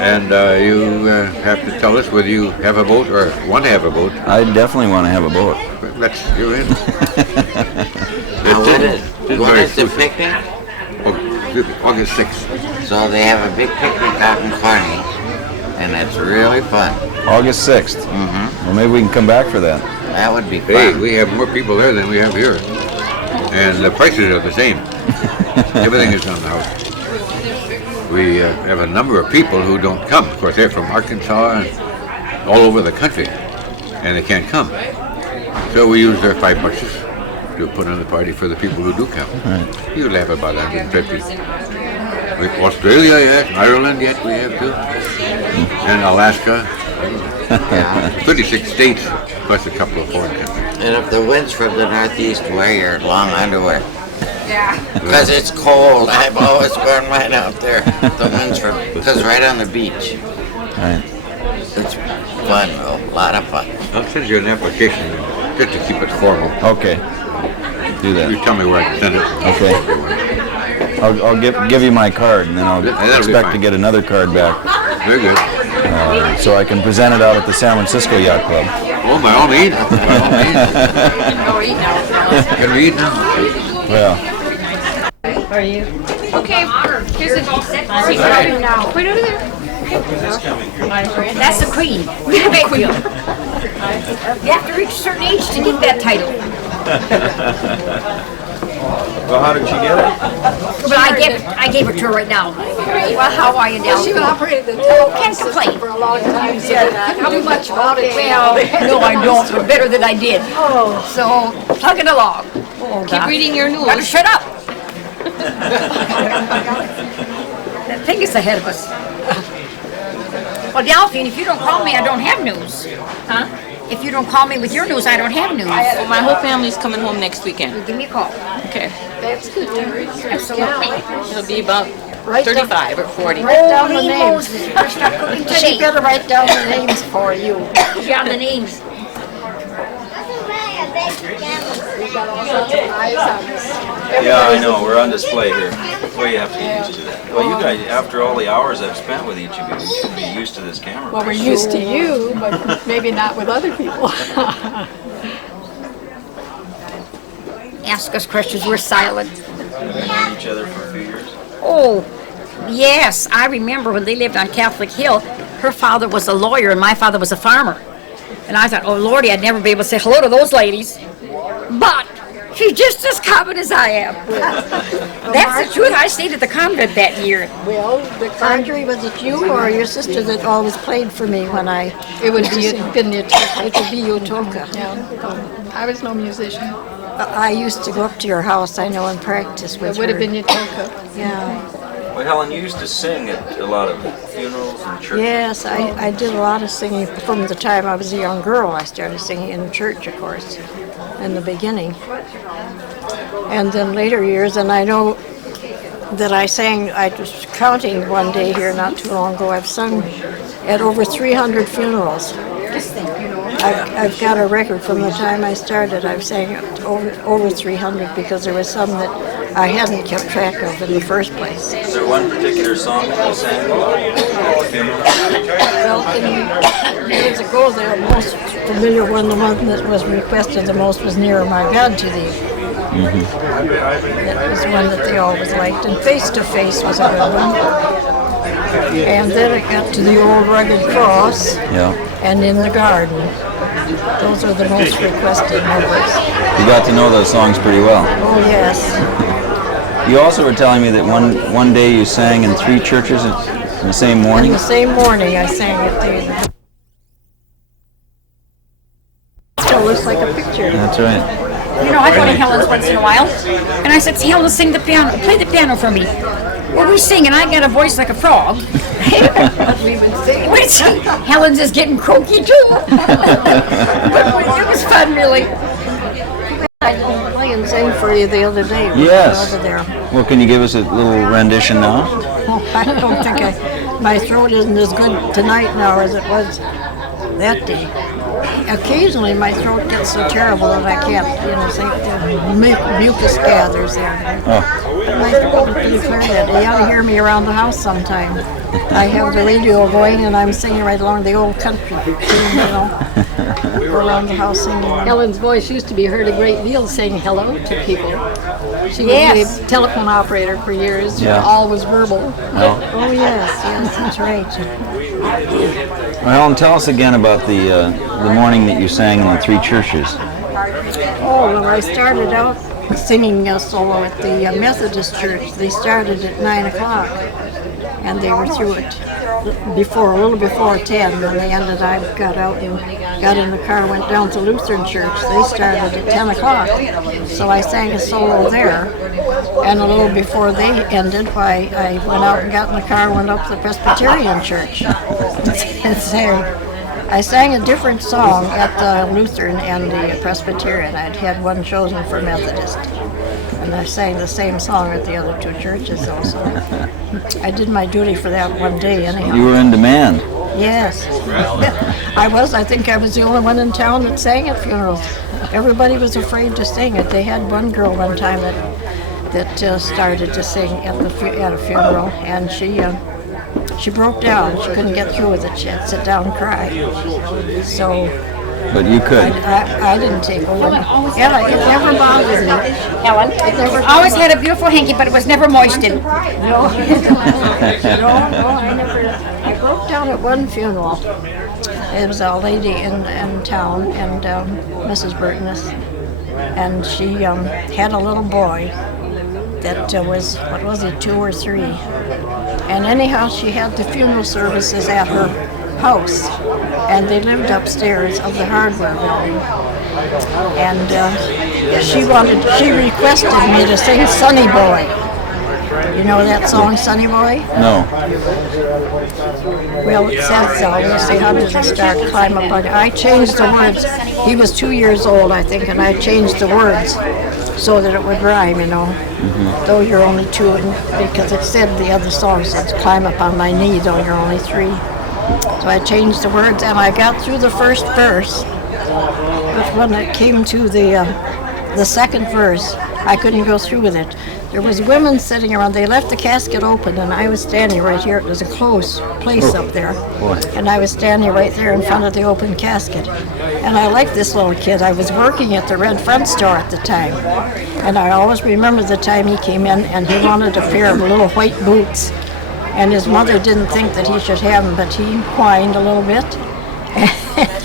And you have to tell us whether you have a boat or want to have a boat. I definitely want to have a boat. You're in. Now, when is the picnic? August 6th. So they have a big picnic out in Kearney, and it's really fun. August 6th. Mm-hmm. Well, maybe we can come back for that. That would be fun. Hey, we have more people there than we have here. And the prices are the same. Everything is on the house. We have a number of people who don't come. Of course, they're from Arkansas and all over the country, and they can't come. So we use their $5 to put on the party for the people who do come. Right. You'll have about 150. Australia, yes. Ireland, yes, we have too. And Alaska. 36 states, plus a couple of foreign countries. And if the wind's from the northeast, wear your long underwear. Yeah. Because it's cold. I've always worn mine out there. The wind's from, because right on the beach. Right. It's fun, though. A lot of fun. I'll send you an application just to keep it formal. Okay. Do that. You tell me where I can send it. Okay. I'll give you my card, and then I'll That'll be expect fine. to get another card back. Very good. So I can present it out at the San Francisco Yacht Club. Oh, by all means. By all means. Can we eat now? Well. Are you? Okay, here's a now. Wait over there. That's the queen. Bayfield. You have to reach a certain age to get that title. Well, how did she get it? But I gave it to her right now. Well, how are you now? She operated the telephone Can't complain. for a long time, so not too much about it. Well, no, I don't, but better than I did. Oh. So, plug it along. Keep reading your news. Gotta shut up. That thing is ahead of us. Well, Delphine, if you don't call me, I don't have news. Huh? If you don't call me with your news, I don't have news. Well, my whole family's coming home next weekend. Give me a call. Okay. That's good. Absolutely. It'll be about Write down- 35 or 40. Write down the Holy names. Moses, we're start cooking She today. better write down the names for you. Yeah, the names. We got all sorts of eyes on us. Yeah, I know. We're on display here. Well, you have to get used to that. Well, you guys, after all the hours I've spent with each of you, you should be used to this camera. Well, we're used to you, but maybe not with other people. Ask us questions, we're silent. We've known each other for a few years. Oh, yes, I remember when they lived on Catholic Hill, her father was a lawyer and my father was a farmer. And I thought, oh Lordy, I'd never be able to say hello to those ladies. But she's just as common as I am. That's the truth. I stayed at the convent that year. Well, Audrey, was it you or your sister that always played for me when I... It would be been Utoka. It would be Utoka. Yeah. I was no musician. I used to go up to your house, I know, and practice with It would have her. been Utoka. Yeah. Well, Helen, you used to sing at a lot of funerals and churches. Yes, I did a lot of singing from the time I was a young girl. I started singing in church, of course, in the beginning. And then later years, and I know that I was counting one day here not too long ago, I've sung at over 300 funerals. I've got a record from the time I started. I've sang over 300 because there was some that I hadn't kept track of in the first place. Is there one particular song that you sang? Well, years ago, the most familiar one, the one that was requested the most was Nearer My God to Thee. That was one that they always liked. And Face to Face was a good one. And then it got to the Old Rugged Cross and In the Garden. Those are the most requested numbers. You got to know those songs pretty well. Oh, yes. You also were telling me that one day you sang in 3 churches in the same morning? In the same morning I sang it. Still looks like a picture. That's right. You know, I go to Helen's once in a while, and I said, Helen, play the piano for me. Well, we sing, and I got a voice like a frog. Helen's is getting croaky too. But it was fun, really. I played and sang for you the other day. Yes. Over there. Well, can you give us a little rendition now? Oh, I don't think my throat isn't as good tonight now as it was that day. Occasionally my throat gets so terrible that I can't, sing. Mucus gathers there. Oh. My throat is pretty clear that day. You ought to hear me around the house sometime. I have the radio going and I'm singing right along the old country tune, around the house singing. Helen's voice used to be heard a great deal saying hello to people. She Yes. was a telephone operator for years. Yeah. All was verbal. Oh yes, that's right. Well, Helen, tell us again about the morning that you sang in the 3 churches. Oh, well, I started out singing a solo at the Methodist church. They started at 9 o'clock, and they were through it a little before 10. When they ended, I got out and got in the car, went down to Lutheran church. They started at 10 o'clock, so I sang a solo there. And a little before they ended, I went out and got in the car, went up to the Presbyterian church and sang. I sang a different song at the Lutheran and the Presbyterian. I'd had one chosen for Methodist. And I sang the same song at the other 2 churches also. I did my duty for that one day anyhow. You were in demand. Yes. I think I was the only one in town that sang at funerals. Everybody was afraid to sing it. They had one girl one time that started to sing at a funeral, and she broke down. She couldn't get through with it. She had to sit down and cry. So. But you could. I didn't take over. Yeah, it never bothered me. Helen, always had a beautiful hanky, but it was never moistened. No, I never. I broke down at one funeral. It was a lady in town, and Mrs. Burtoness, and she had a little boy that was, 2 or 3. And anyhow, she had the funeral services at her house, and they lived upstairs of the hardware building. And she requested me to sing Sonny Boy. You know that song, Sonny Boy? No. Well, it says so. You see, how does it start? Climb up on it. I changed the words. He was 2 years old, I think, and I changed the words so that it would rhyme, Though you're only 2, because it said the other song says, climb up on my knee, though you're only 3. So I changed the words, and I got through the first verse. But when it came to the second verse, I couldn't go through with it. There was women sitting around. They left the casket open, and I was standing right here. It was a close place up there. And I was standing right there in front of the open casket. And I liked this little kid. I was working at the Red Front store at the time. And I always remember the time he came in, and he wanted a pair of little white boots. And his mother didn't think that he should have them, but he whined a little bit.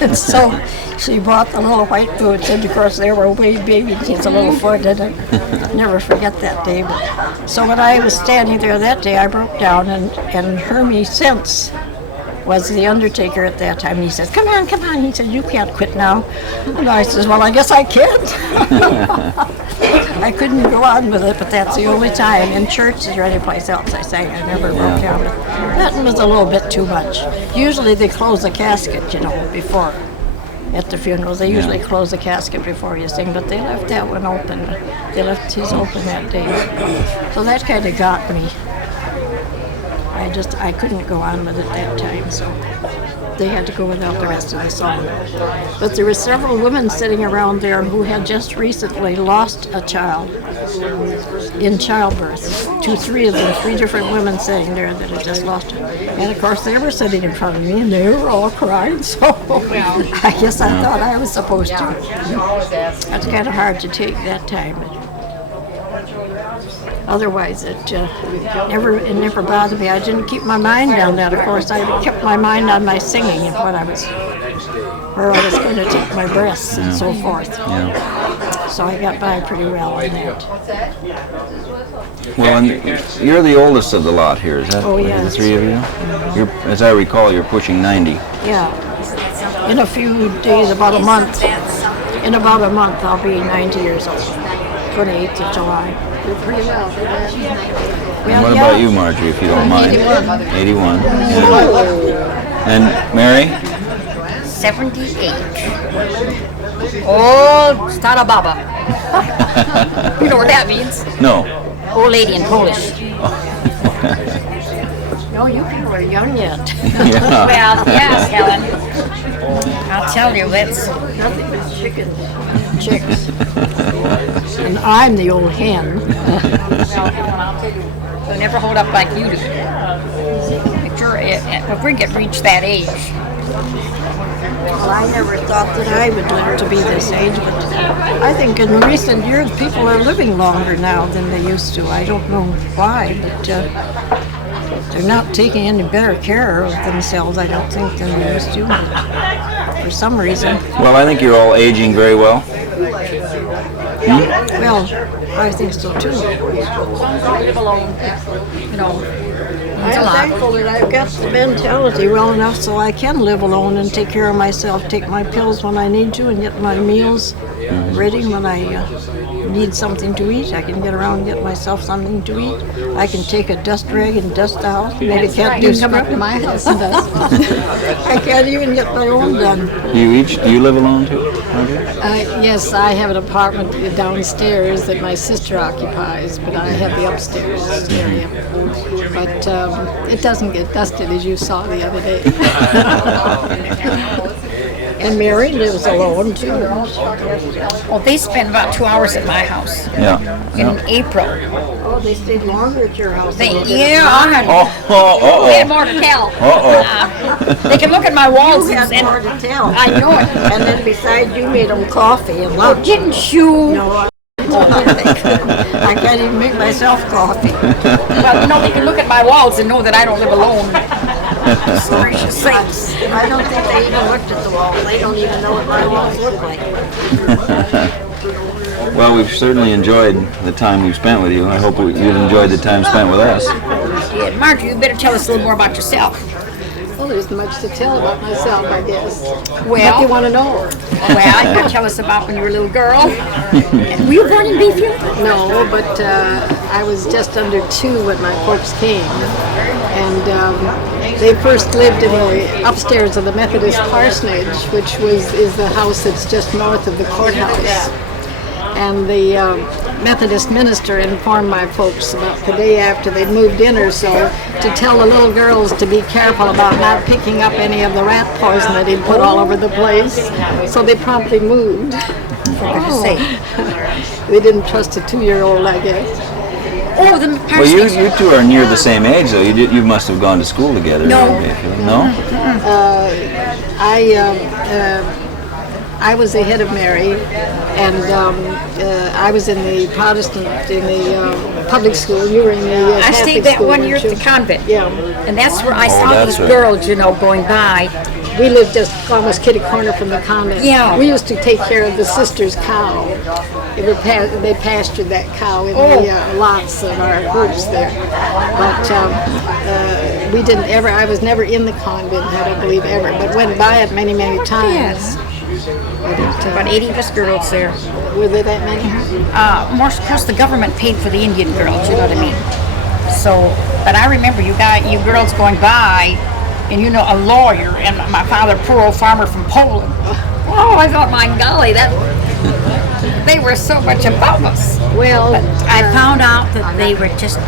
And so she bought the little white boots, and of course they were way baby teeth, a little foot in it. Never forget that day. But, so when I was standing there that day, I broke down, and Hermie Sense was the undertaker at that time. He said, come on. He said, you can't quit now. And I said, well, I guess I can't. I couldn't go on with it, but that's the only time in churches or any place else I sang. I never broke down. That was a little bit too much. Usually they close the casket, before. at the funerals. They usually close the casket before you sing, but they left that one open. They left his open that day. So that kind of got me. I couldn't go on with it that time, so they had to go without the rest of the song. But there were several women sitting around there who had just recently lost a child in childbirth. 3 of them, 3 different women sitting there that had just lost it. And of course they were sitting in front of me and they were all crying, so I guess I thought I was supposed to. That's kind of hard to take that time. Otherwise, it never bothered me. I didn't keep my mind on that. Of course, I kept my mind on my singing and where I was going to take my breaths and so forth. Yeah. So I got by pretty well on that. Well, and you're the oldest of the lot here, is that? Oh, yes. The 3 of you? You're, as I recall, you're pushing 90. Yeah. In a few days, about a month. In about a month, I'll be 90 years old. 28th of July. You're pretty well. And what about you, Marjorie, if you don't mind? 81. Yeah. And Mary? 78. Old Stara Baba. You know what that means? No. Old lady in Polish. No, you people are young yet. Yeah. Well, yes, Helen. I'll tell you, that's Nothing but chicks. And I'm the old hen. they'll never hold up like you do. If we could reach that age. Well, I never thought that I would live to be this age, but I think in recent years people are living longer now than they used to. I don't know why, but they're not taking any better care of themselves, I don't think, than they used to, for some reason. Well, I think you're all aging very well. Well, I think so too. Live alone, you know. I'm thankful that I've got the mentality well enough so I can live alone and take care of myself, take my pills when I need to, and get my meals ready when I need something to eat. I can get around and get myself something to eat. I can take a dust rag and dust the house. Maybe can't do Come up to my house and dust. I can't even get my own done. Do you live alone too? Yes, I have an apartment downstairs that my sister occupies, but I have the upstairs area. But it doesn't get dusted, as you saw the other day. And Mary lives alone too. Well, they spend about 2 hours at my house. Yeah. In April. Oh, they stayed longer at your house. I had they had more to tell. They can look at my walls You had and more to tell. I know it. And then besides, you made them coffee and lunch. Didn't you? No, I can't even make myself coffee. Well, no, they can look at my walls and know that I don't live alone. Gracious sakes. I don't think they even looked at the walls. They don't even know what my walls look like. Well, we've certainly enjoyed the time we've spent with you. I hope you've enjoyed the time spent with us. Yeah, Marjorie, you better tell us a little more about yourself. Well, there's much to tell about myself, I guess. Well, What do you want to know? Well, you gotta tell us about when you were a little girl. Were you born in Bayfield? No, but I was just under 2 when my folks came. And they first lived in the upstairs of the Methodist parsonage, which is the house that's just north of the courthouse. And the Methodist minister informed my folks about the day after they moved in or so to tell the little girls to be careful about not picking up any of the rat poison that he'd put all over the place. So they promptly moved. They didn't trust a 2-year-old, I guess. Oh, the Well, you two are near the same age, though. You must have gone to school together. No. No? I was ahead of Mary, and I was in the public school. You were in the I Catholic stayed that school, 1 year at weren't the you? convent. Yeah. And that's where I saw that's these right. girls, going by. We lived just almost kitty corner from the convent. Yeah. We used to take care of the sisters' cow. They pastured that cow in the lots of our groups there. But we didn't ever, I was never in the convent, I don't believe ever, but went by it many, many times. Yes. About 80 of us girls there. Were there that many? More, of course, the government paid for the Indian girls, you know what I mean? So, but I remember you girls going by, and a lawyer, and my father, poor old farmer from Poland. Oh, I thought, my golly, that they were so much above us. Well, But I found out that they were just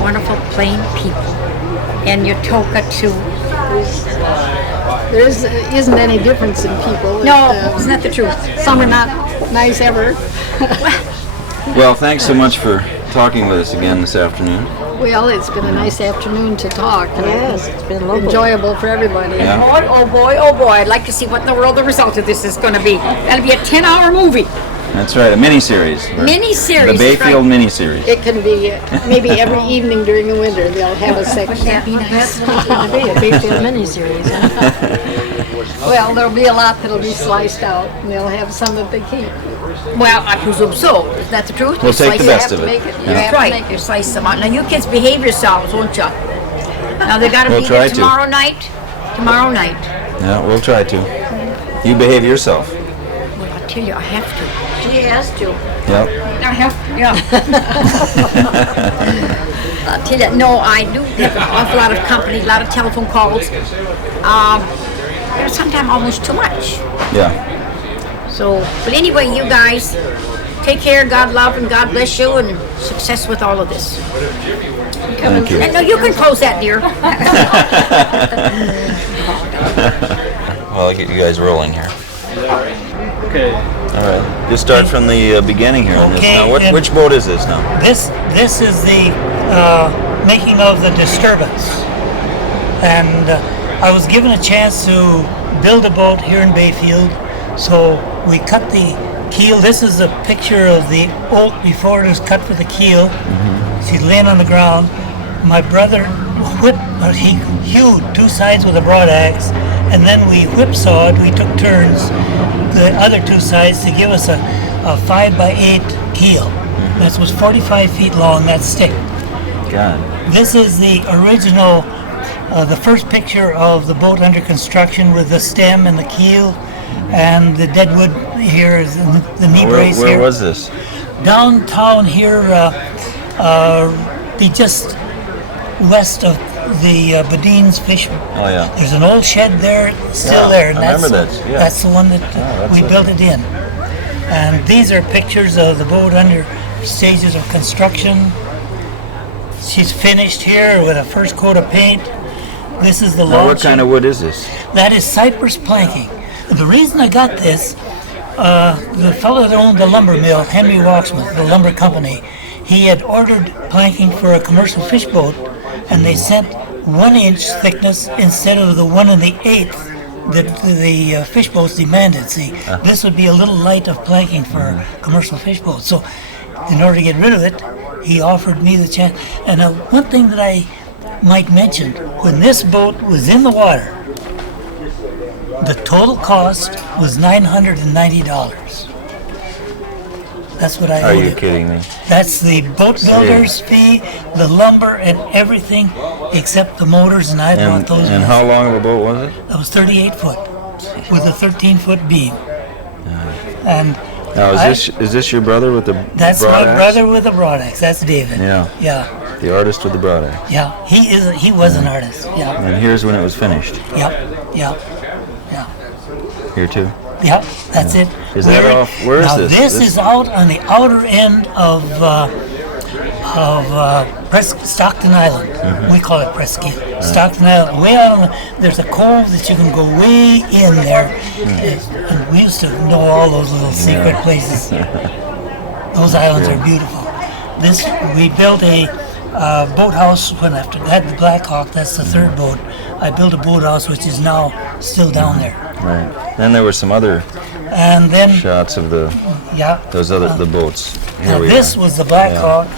wonderful, plain people. And Utoka too. there isn't any difference in people. No, isn't that the truth? Some are not nice ever. Well, thanks so much for talking with us again this afternoon. Well, it's been a nice afternoon to talk. Yes, it's been lovely. Enjoyable for everybody. Yeah. Boy, oh boy, oh boy, I'd like to see what in the world the result of this is going to be. That'll be a 10-hour movie. That's right, a mini-series. Mini-series, The Bayfield right. mini-series. It can be maybe every evening during the winter they'll have a section. That'd be nice. That's going to be a Bayfield miniseries. Well, there'll be a lot that'll be sliced out, and they'll have some that they keep. Well, I presume so. Is that the truth? We'll You take the slice best of it. Make it. Yeah. You That's have to right. make You it. slice them out. Now, you kids behave yourselves, won't you? Now, they got to We'll be try there to. tomorrow night. Tomorrow night. Yeah, we'll try to. You behave yourself. Well, I tell you, I have to. She has to. Yep. I have to, yeah. I'll tell you, no, I do have an awful lot of company, a lot of telephone calls. There's sometimes almost too much. Yeah. So, but anyway, you guys, take care, God love and God bless you, and success with all of this. Thank you. And no, you can close that, dear. Well, I'll get you guys rolling here. Okay. All right. Just start from the beginning here on this. Okay, Now, and- which boat is this now? This is the making of the disturbance, and I was given a chance to build a boat here in Bayfield, so we cut the keel. This is a picture of the oak before it was cut for the keel. She's laying on the ground. My brother he hewed two sides with a broadaxe, and then we whipsawed. We took turns the other two sides to give us a 5x8 keel. That was 45 feet long, that stick. God. This is the original, the first picture of the boat under construction with the stem and the keel and the deadwood here, is the knee brace Where here. was this? Downtown here, be just west of the Badine's fish. Oh, yeah. There's an old shed there, still Yeah, there, and I that's remember that, yeah. that's the one that that's we it. built it in. And these are pictures of the boat under stages of construction. She's finished here with a first coat of paint. This is the Now, what launch. kind of wood is this? That is cypress planking. The reason I got this, the fellow that owned the lumber mill, Henry Walksmith, the lumber company, he had ordered planking for a commercial fish boat, and they sent 1 inch thickness instead of the 1 1/8 that the fish boats demanded. See, this would be a little light of planking for a commercial fish boat. So, in order to get rid of it, he offered me the chance. And one thing that I might mention, when this boat was in the water, the total cost was $990. That's what I Are owed you it. kidding me? That's the boat builder's fee, the lumber, and everything except the motors, and I bought those. And how long of a boat was it? That was 38 foot with a 13-foot beam. And Now, is this your brother with the that's broad my axe? brother with a broad axe. That's David. Yeah. Yeah. The artist with the broad axe. Yeah. He was an artist. Yeah. And here's when it was finished. Yep. Yep. Here too. Yep, that's it. Is that off? Where is now this? This is out on the outer end of Stockton Island. We call it Presqu'île. Stockton Island. Way out on there's a cove that you can go way in there. And we used to know all those little secret places. Those islands are beautiful. We built a boathouse when after that the Black Hawk. That's the third boat. I built a boathouse which is now still down there. Right. Then there were some other And then shots of the the boats. Here now we this are. was the Black Yeah. Hawk.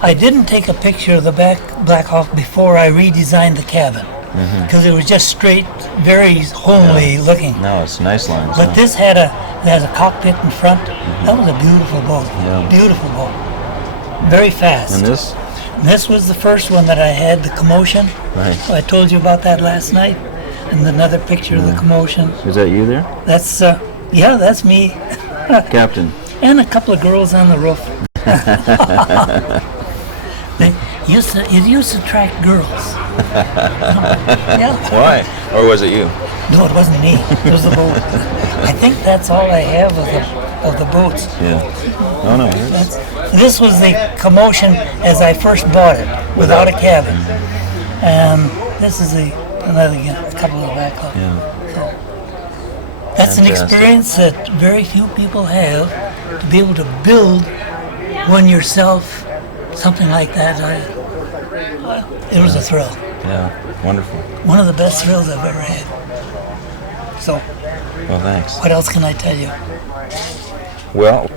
I didn't take a picture of the Black Hawk before I redesigned the cabin because it was just straight, very homely looking. No, it's nice lines. But huh? this has a cockpit in front. That was a beautiful boat. Yeah. Beautiful boat. Very fast. And this? This was the first one that I had, the Commotion. Right. I told you about that last night. And another picture of the Commotion. Is that you there? That's that's me. Captain. And a couple of girls on the roof. It used to attract girls. Yeah. Why? Or was it you? No, it wasn't me. It was the boat. I think that's all I have of the boats. Yeah. Oh no. This was the commotion as I first bought it, without a cabin. And this is another couple of back up. Yeah. So that's an experience that very few people have, to be able to build one yourself, something like that. It was a thrill. Yeah. Wonderful. One of the best thrills I've ever had. So. Well, thanks. What else can I tell you? Well,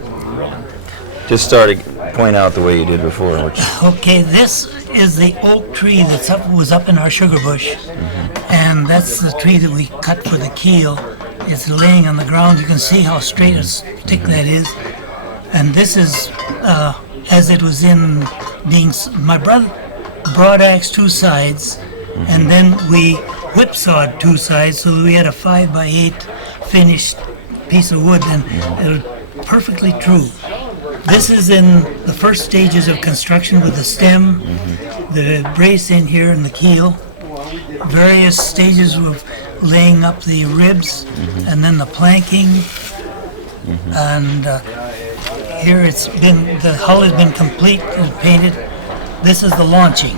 just start to point out the way you did before. Okay, this is the oak tree was up in our sugar bush, and that's the tree that we cut for the keel. It's laying on the ground. You can see how straight and thick that is. And this is as it was in being. My brother broadaxe 2 sides, and then we whipsawed 2 sides, so that we had a 5x8 finished piece of wood, and it was perfectly true. This is in the first stages of construction with the stem, the brace in here, and the keel. Various stages of laying up the ribs, and then the planking. And here the hull has been complete and painted. This is the launching.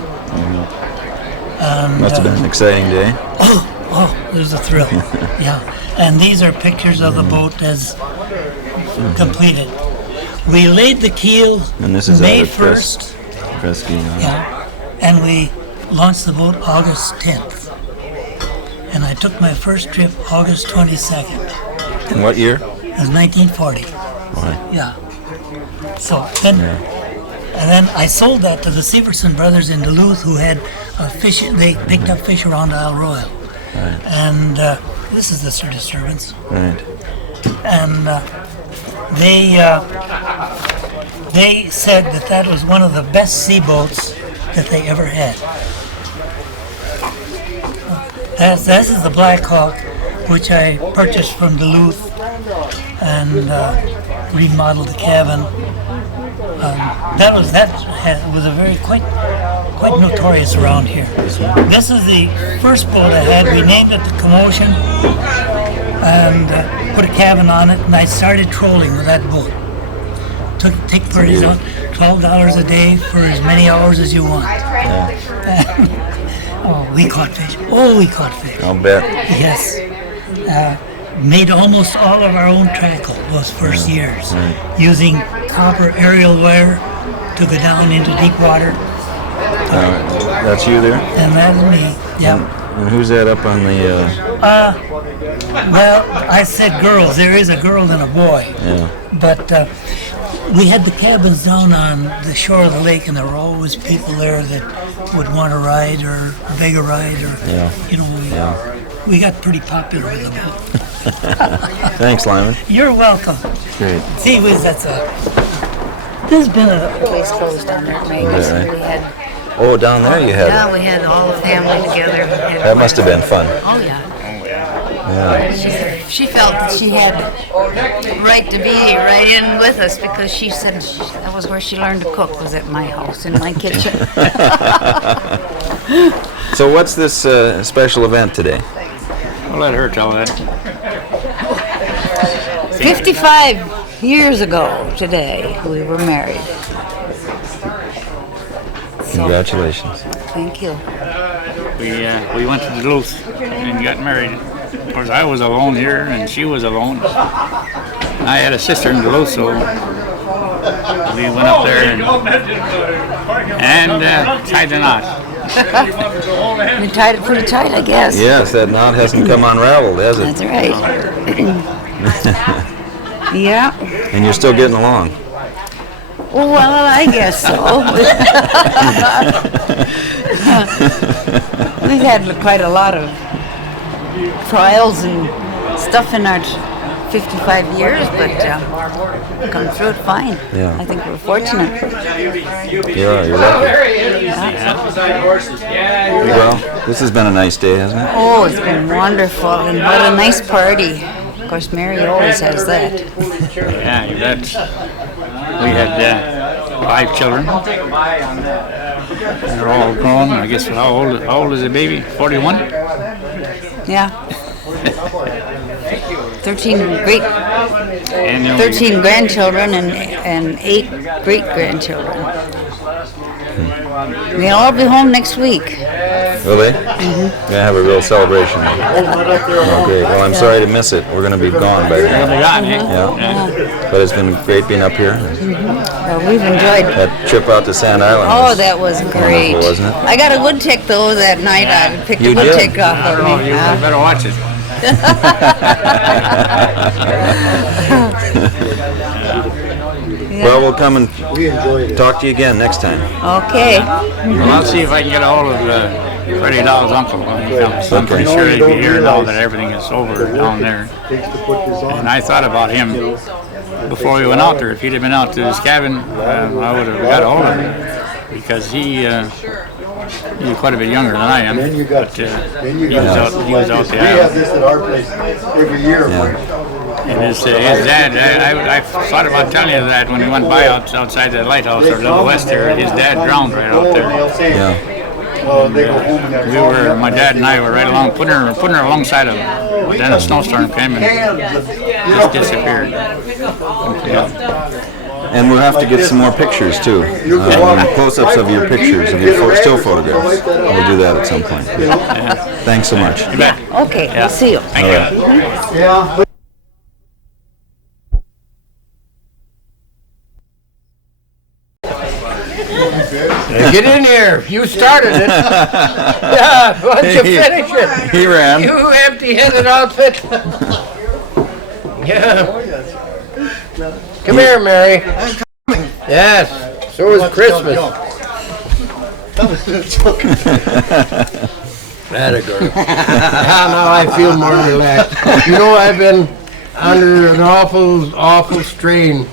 And, must have been an exciting day. Oh, there's a thrill. Yeah. And these are pictures of the boat as completed. We laid the keel And this is May out at 1st. Presky. Yeah. And we launched the boat August 10th. And I took my first trip August 22nd. In what year? It was 1940. Why? Yeah. So then, and then I sold that to the Severson brothers in Duluth, who had fish. They picked up fish around Isle Royal. Right. And this is the Sir Disturbance. Right. And they said that was one of the best seaboats that they ever had. This is the Black Hawk, which I purchased from Duluth and remodeled the cabin. That was a very quite notorious around here. This is the first boat I had. We named it the Commotion and put a cabin on it, and I started trolling with that boat. Take parties on $12 a day for as many hours as you want. Oh, we caught fish. Oh, we caught fish. I'll bet. Yes. Made almost all of our own tackle those first years, using copper aerial wire to go down into deep water. That's you there? And that's me, yeah. And who's that up on the... Well, I said girls. There is a girl and a boy. Yeah. But we had the cabins down on the shore of the lake, and there were always people there that would want to ride or beg a ride, or we got pretty popular with them. Thanks, Lyman. You're welcome. Great. See, there's been a place closed down there. Oh, down there you had Yeah, we had all the family together. That must have been fun. Oh, yeah. Yeah. She felt that she had the right to be right in with us, because she said that was where she learned to cook, was at my house, in my kitchen. So what's this special event today? I'll let her tell that. 55 years ago today, we were married. Congratulations. Thank you. We went to Duluth and got married. Of course, I was alone here, and she was alone. I had a sister in Duluth, so we went up there and tied the knot. You tied it pretty tight, I guess. Yes, that knot hasn't come unraveled, has it? That's right. Yeah. And you're still getting along. Well, I guess so. We've had quite a lot of trials and stuff in our 55 years, but come through it fine. Yeah. I think we're fortunate. Yeah, you're lucky. Well, this has been a nice day, hasn't it? Oh, it's been wonderful, and what a nice party. Of course, Mary always has that. Yeah, you bet. We had 5 children. They're all grown. I guess how old is the baby? 41? Yeah. 13 great, 13 grandchildren and 8 great grandchildren. They'll all be home next week. Will they? Gonna have a real celebration. Okay. Well, I'm sorry to miss it. We're gonna be gone by then. Yeah. But it's been great being up here. Well, we've enjoyed That trip out to Sand Island. Oh, that was great. Wonderful, wasn't it? I got a wood tick though that night. I picked You a wood did? tick off of me. You better watch it. Well, we'll come and talk to you again next time. Okay. Well, I'll see if I can get a hold of Freddie Dow's uncle when he comes. I'm pretty sure he'd be here now that everything is over down there. And I thought about him before we went out there. If he'd have been out to his cabin, I would have got a hold of him because he's quite a bit younger than I am. But he was out the island. this at our place every year. And his dad, I thought about telling you that when we went by outside the lighthouse or Level West there, his dad drowned right out there. Yeah. My dad and I were right along, putting her alongside of him. But then a snowstorm came and just disappeared. Yeah. And we'll have to get some more pictures too. Close-ups of your pictures, of your still photographs. We'll do that at some point. Thanks so much. You bet. Okay, we'll see you. Thank you. Yeah. Get in here. You started it. Yeah, why don't you finish it? He ran. You empty-headed outfit. Yeah. Come here, Mary. I'm coming. Yes. So is Christmas. That a girl. Now I feel more relaxed. You know, I've been under an awful strain.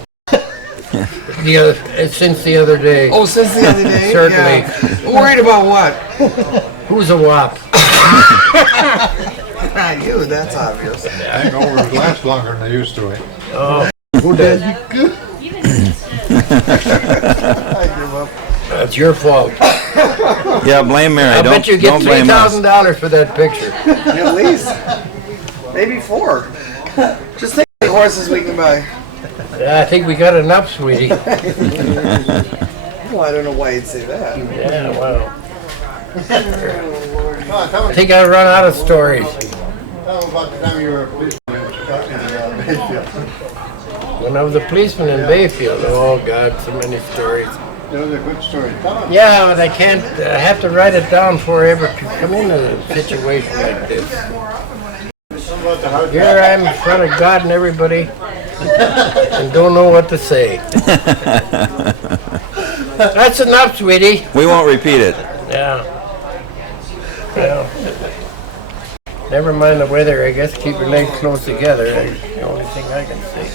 Since the other day. Oh, since the other day? Certainly. Yeah. Worried about what? Who's a wop? Not you, that's obvious. Hangovers last longer than they used to. Oh, who did? I give up. That's your fault. Yeah, blame Mary. I bet you get don't blame us. $3,000 for that picture. At least. Maybe 4. Just think of the horses we can buy. Yeah, I think we got enough, sweetie. Well, I don't know why you'd say that. Yeah, well. I think I run out of stories. Tell them about the time you were a policeman in Bayfield. When I was a policeman in Bayfield, oh God, so many stories. That was a good story. Tell them. Yeah, but I can't, I have to write it down for ever to come into a situation like this. Here I am in front of God and everybody and don't know what to say. That's enough, sweetie. We won't repeat it. Yeah. Well, never mind the weather, I guess keep your legs close together. That's the only thing I can say.